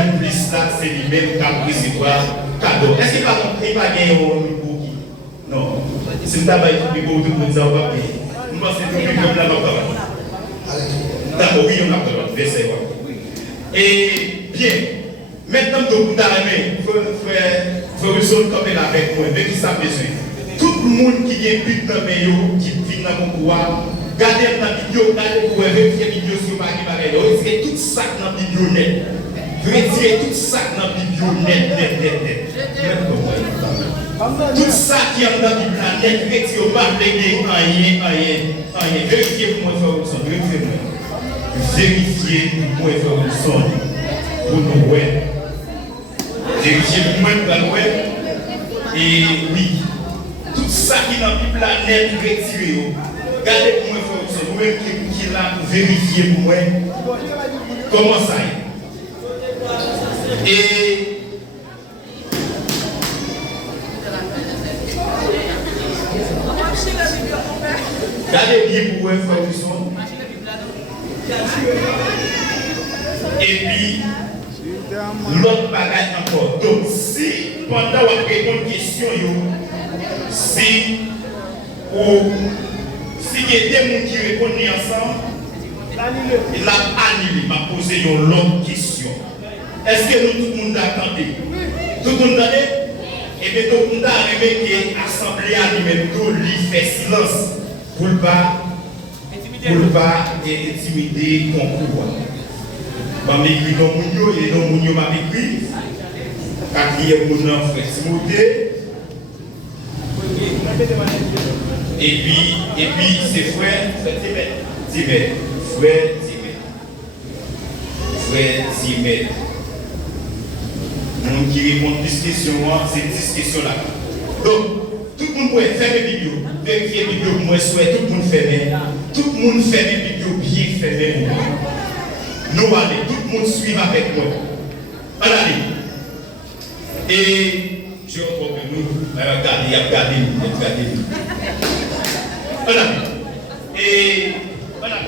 même police là, c'est lui-même qui a recevoir cadeau. Est-ce qu'il va gagner au niveau qui? Non. C'est le tabac qui peut tout le monde, ça va payer. Nous pensons que nous sommes là-bas. D'accord, oui, on a besoin de verset. Et bien, maintenant, nous avons frère Wilson comme là avec moi, mais qui ça besoin. Tout le monde qui est but dans le qui vit dans mon pouvoir, gardez la vidéo, gardez pour vérifier la vidéo sur Marie Marie. C'est tout ça dans la vidéo net. Vérifiez tout ça dans la vidéo net. Tout ça qui est dans la Bible net, vérifiez au bas de rien. Vérifiez pour moi, frère Wilson, vérifiez pour moi, frère Wilson, pour nous voir. Vérifiez pour moi, pour nous voir. Et oui. Tout ça qui est dans la Bible net, retirez. Regardez pour moi, frère, vous-même qui est là pour vérifier pour moi. Comment ça est. Et. Regardez bien pour moi, frère. Et puis, l'autre bagage encore. Donc, si pendant votre question, si il y a des gens qui répondent ensemble, il a annulé, m'a posé une longue question. Est-ce que nous, tout le monde attendait? Tout le monde attendait? Et bien, tout le monde a arrivé que l'Assemblée a lui fait silence pour ne pas intimider le concours. Je vais écrire dans Mounio, et dans Mounio m'a écrit. Quatrième mon frère Timothée. Et puis c'est frère Timet. Mon qui répond à cette question, c'est 10 questions là. Donc, tout le monde peut faire mes vidéos, vérifier les vidéos pour moi, souhaite tout le monde fait. Tout le monde fait mes vidéos bien fait pour moi. Nous allons, tout le monde suit avec moi. Allez. Et je reprends que nous, regardez. Voilà. Et voilà.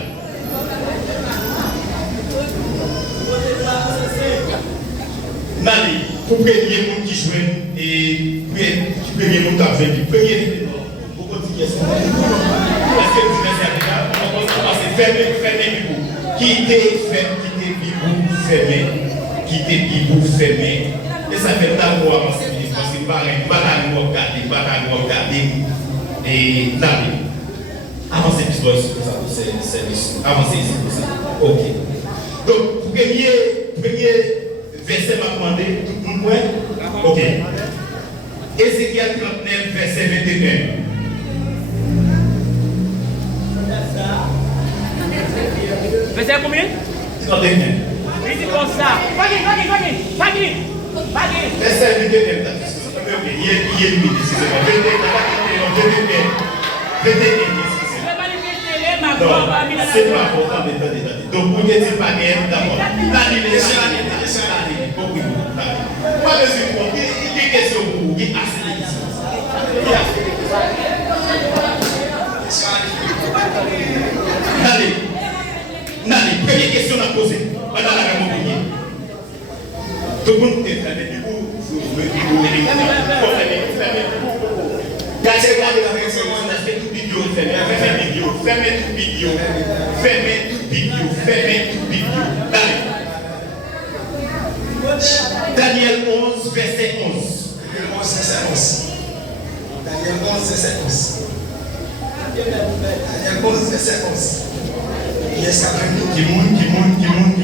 Nani, pour premier monde qui joue et premier monde qui a fait, premier beaucoup de questions. Est-ce que vous êtes là? On va commencer fermez bibou. Quittez bibou fermé. Et ça fait d'avoir avancé, parce que pareil, bataille, regarder. Et Nani. Avancez plus loin sur ça, c'est avancez ici pour ça. Ok. Donc, premier verset m'a demandé, tout le monde ouais? Ok. Ézéchiel 39, verset 21. Verset combien? 31. Il dit comme ça. Pas Verset 21. Il est limité, c'est bon. 21. Non, c'est pas important de donc, vous n'êtes pas bien d'abord. Pas de seconde, il y a des questions pour vous, il y a assez de questions. Allez, première question à poser. Pendant la même tout le monde est fermé du coup, vous me dites, fermez toute vidéo. Daniel 11, verset 11. Daniel 11, verset 11. Yes, qui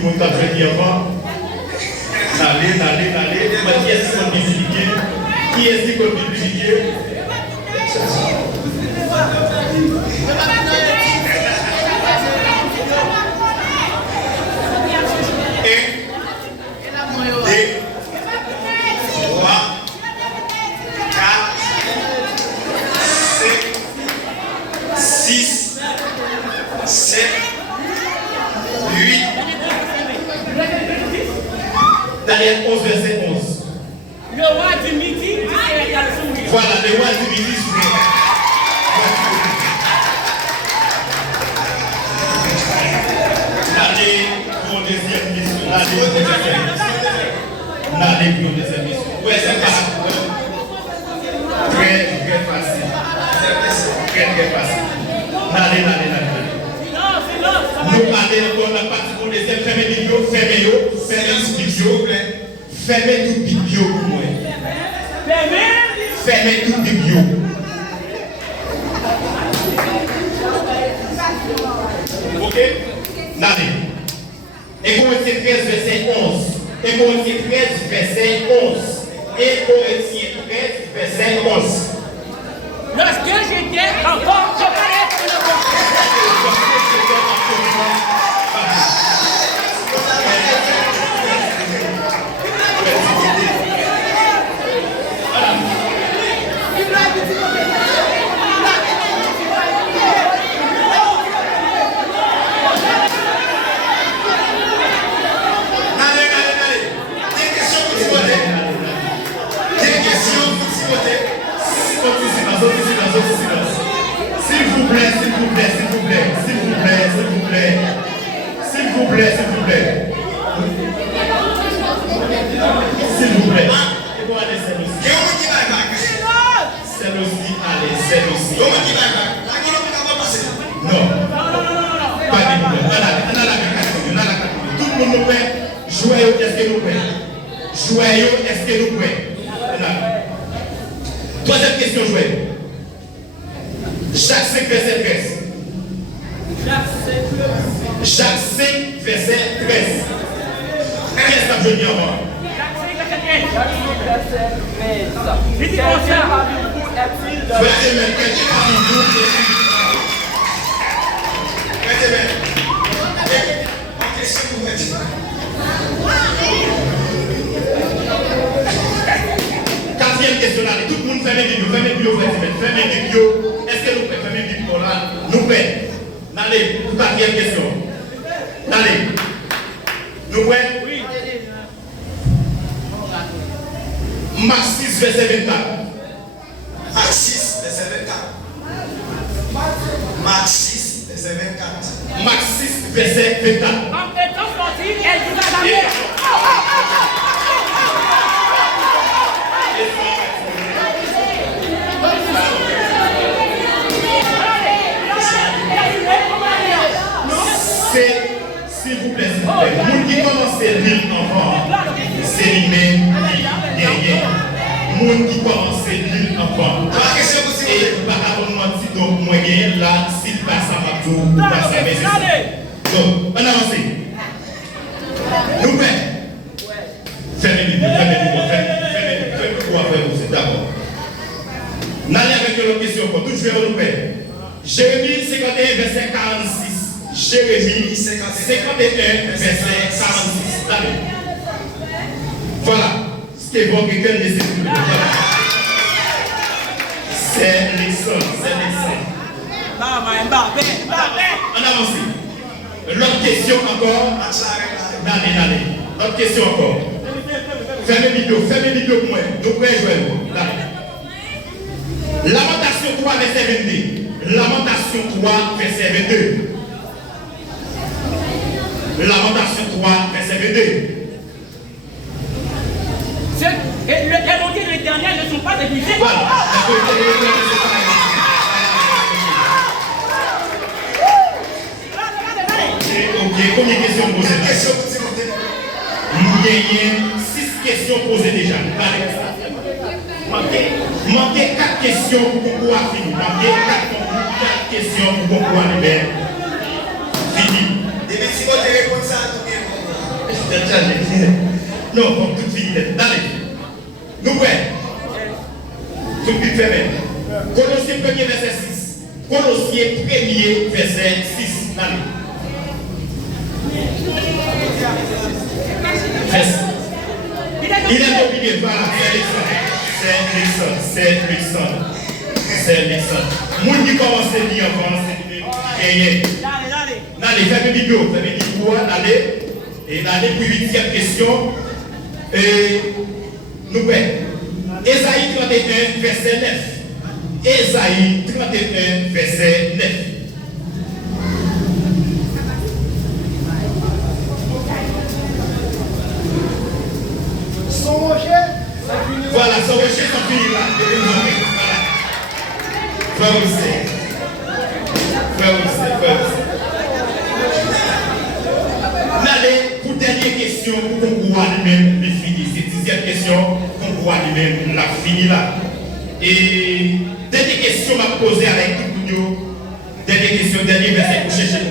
monte à venir avant. Allez. Qui est-ce qu'on peut publier? Daniel 11, verset 11. Le roi du midi, voilà, le roi du midi, allez pour mon deuxième mission. N'allez plus au deuxième question. Ouais, c'est pas très facile. Très facile. N'allez. Nous allons encore la partie pour les deuxième. Fermez vidéo, fermez tout vidéo pour moi. Fermez tout vidéo. Ok? N'allez. Et Corinthiens 13, verset 11. Et Corinthiens 13, verset 11. Et Corinthiens 13, verset 11. Lorsque j'étais encore, je parlais pour le bon. S'il vous plaît. Celle-ci. Non. Pas de problème. Tout le monde nous fait. Joyeux, est-ce que nous pouvons? Joyeux, est-ce que nous pouvons? Troisième question, joyeux. Jacques 5, verset 13. Jacques 5, verset 13. Qu'est-ce que je dis en moi? Quatrième question là, tout le monde fait mes vidéos, est-ce que nous pouvons faire mes vidéos là? Nous pouvons. Allez, quatrième question. Allez. Nous pouvons? Oui. Marc 6, verset 24. Marc 6, verset 24. Marc 6, verset 24. Marc 6, verset 24. En étant sorti, elle dit à la mère. S'il vous plaît, nous qui commencez à lire enfant, c'est lui-même qui gagne. Nous qui commencez à lire enfant. Et par rapport à moi, donc, moi, là, s'il passe à ma tour, passe à mes yeux. Donc, on avance. Nous faisons. Fermez les deux, c'est d'abord. N'allez avec l'autre question, tout je vais nous faire. Jérémie 51, verset 46. Jérémie 51, verset 46. Allez. Voilà. Ce qui est bon, quelqu'un de ces deux. C'est l'excellent. On avance. L'autre question encore. Allez. L'autre question encore. Fermez vidéo pour moi. Nous pouvons jouer. Lamentation 3, verset 22. Lamentation 3, verset 22. Lamentation 3, verset 22. Les volontés de l'Éternel ne sont pas épuisées. Voilà. Ok, combien de questions posées? Nous gagnons 6 questions posées déjà. Manquez 4 questions pour pouvoir finir. Manquez 4 questions pour pouvoir libérer. Fini. Si vous répondez ça, non, pour tout finir. Allez. Nous voyons. Tout de suite fermé. Colossiens 1er, verset 6. Colossiens 1er, verset 6. Allez. Il est obligé. Voilà, c'est Alexandre. Moun qui commence à lire en France, c'est Allez, faites une vidéo, allez. Et allez pour 8e question. Et nous voyons. Ésaïe 31, verset 9. Ésaïe 31, verset 9. Son son recherche sont finies là. Frère Ousseyn. Allez, pour dernière question, pour concours lui-même, il finit. C'est 10e question, concours lui-même, l'a fini là. Et dernière question m'a posé avec tout le monde. Dernière question, dernier verset pour chercher.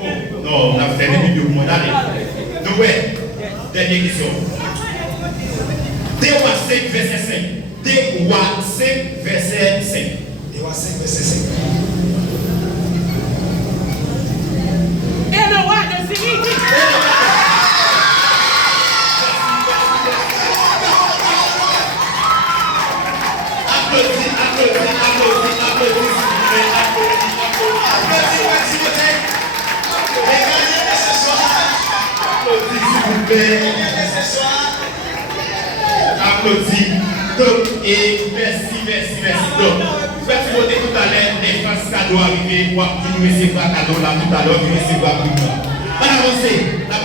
Oh, non, on a fait des vidéos pour moi. Allez. Donc, ouais, dernière question. 2 Rois 5, verset 5. 2 Rois 5, verset 5. 2 Rois 5, verset 5. Et le roi de Syrie dit Applaudis. Donc, et merci. Donc, faites voter tout à l'heure, les faces cadeaux arriver, ou nous recevoir cadeau là tout à l'heure, nous recevoir pour nous. On avance, la